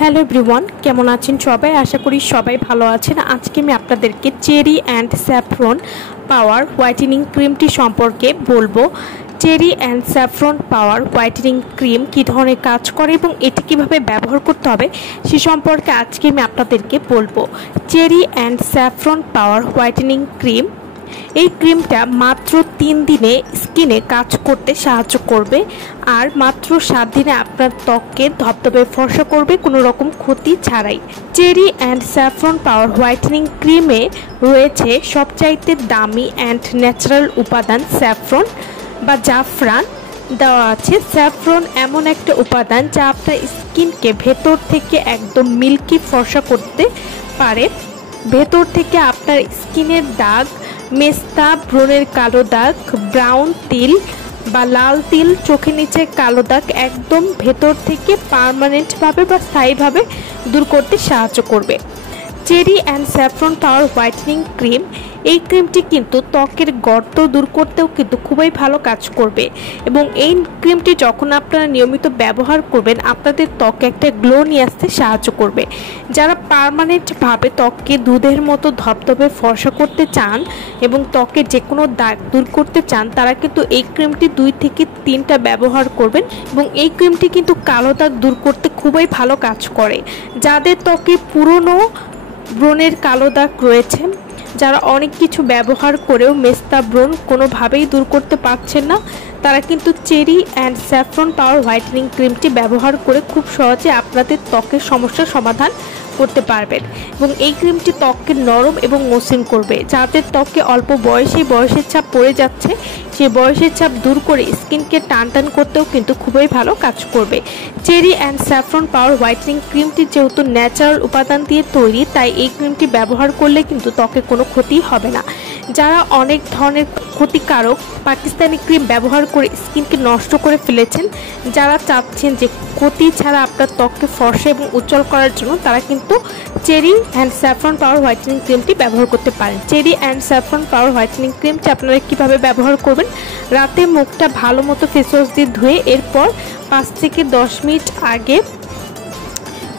Hello everyone, কেমন আছেন সবাই? আশা করি সবাই ভালো আছেন। আজকে আমি আপনাদেরকে cherry and saffron power whitening ক্রিমটি সম্পর্কে বলবো। Cherry and saffron power whitening cream কী ধরনের কাজ করে এবং এটি কীভাবে ব্যবহার করতে হবে সে সম্পর্কে আজকে আমি আপনাদেরকে বলবো। Cherry and saffron power whitening cream, এই ক্রিমটা মাত্র 3 দিনে স্কিনে কাজ করতে সাহায্য করবে আর মাত্র 7 দিনে আপনার ত্বককে ধবধবে ফর্সা করবে কোনো রকম ক্ষতি ছাড়াই। Cherry and saffron power whitening ক্রিমে রয়েছে সবচাইতে দামি অ্যান্ড ন্যাচারাল উপাদান স্যাফরন বা জাফরান দেওয়া আছে। স্যাফরন এমন একটা উপাদান যা আপনার স্কিনকে ভেতর থেকে একদম মিল্কি ফর্সা করতে পারে। ভেতর থেকে আপনার স্কিনের দাগ, মেস্তা, ব্রণের কালো দাগ, ব্রাউন তিল বা লাল তিল, চোখের নিচে কালো দাগ একদম ভেতর থেকে পার্মানেন্টভাবে বা স্থায়ীভাবে দূর করতে সাহায্য করবে। Cherry and saffron power whitening cream, এই ক্রিমটি কিন্তু ত্বকের গর্ত দূর করতেও কিন্তু খুবই ভালো কাজ করবে এবং এই ক্রিমটি যখন আপনারা নিয়মিত ব্যবহার করবেন আপনাদের ত্বকে একটা গ্লো নিয়ে আসতে সাহায্য করবে। যারা পার্মানেন্টভাবে ত্বককে দুধের মতো ধবধবে ফর্সা করতে চান এবং ত্বকের যে কোনো দাগ দূর করতে চান তারা কিন্তু এই ক্রিমটি 2 থেকে 3টা ব্যবহার করবেন এবং এই ক্রিমটি কিন্তু কালো দাগ দূর করতে খুবই ভালো কাজ করে। যাদের ত্বকে পুরনো ব্রণের কালো দাগ রয়েছে, যারা অনেক কিছু ব্যবহার করেও মেস্তা ব্রণ কোনোভাবেই দূর করতে পারছেন না, তারা কিন্তু cherry and saffron power whitening ক্রিমটি ব্যবহার করে খুব সহজে আপনাদের ত্বকের সমস্যার সমাধান করতে পারবেন এবং এই ক্রিমটি ত্বককে নরম এবং মসৃণ করবে। যাদের ত্বকে অল্প বয়সের ছাপ পড়ে যাচ্ছে সেই বয়সের ছাপ দূর করে স্কিনকে টান করতেও কিন্তু খুবই ভালো কাজ করবে। Cherry and saffron power whitening ক্রিমটি যেহেতু ন্যাচারাল উপাদান দিয়ে তৈরি, তাই এই ক্রিমটি ব্যবহার করলে কিন্তু ত্বকে কোনো ক্ষতি হবে না। যারা অনেক ধরনের ক্ষতিকারক পাকিস্তানি ক্রিম ব্যবহার করে স্কিনকে নষ্ট করে ফেলেছেন, যারা চাচ্ছেন যে ক্ষতি ছাড়া আপনার ত্বককে ফর্সা এবং উজ্জ্বল করার জন্য, তারা কিন্তু cherry and saffron power whitening ক্রিমটি ব্যবহার করতে পারেন। Cherry and saffron power whitening ক্রিমটি আপনারা কীভাবে ব্যবহার করবেন? রাতে মুখটা ভালো মতো ফেস ওয়াশ দিয়ে ধুয়ে এরপর 5 থেকে 10 মিনিট আগে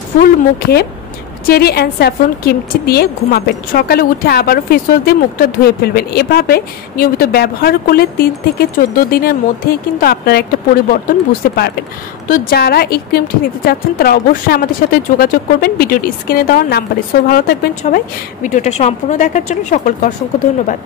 ফুল মুখে চেরি অ্যান্ড স্যাফরন ক্রিমটি দিয়ে ঘুমাবেন। সকালে উঠে আবারও ফেস ওয়াশ দিয়ে মুখটা ধুয়ে ফেলবেন। এভাবে নিয়মিত ব্যবহার করলে 3 থেকে 14 দিনের মধ্যেই কিন্তু আপনারা একটা পরিবর্তন বুঝতে পারবেন। তো যারা এই ক্রিমটি নিতে চাচ্ছেন তারা অবশ্যই আমাদের সাথে যোগাযোগ করবেন ভিডিওটি স্ক্রিনে দেওয়ার নাম্বারে। সো ভালো থাকবেন সবাই। ভিডিওটা সম্পূর্ণ দেখার জন্য সকলকে অসংখ্য ধন্যবাদ।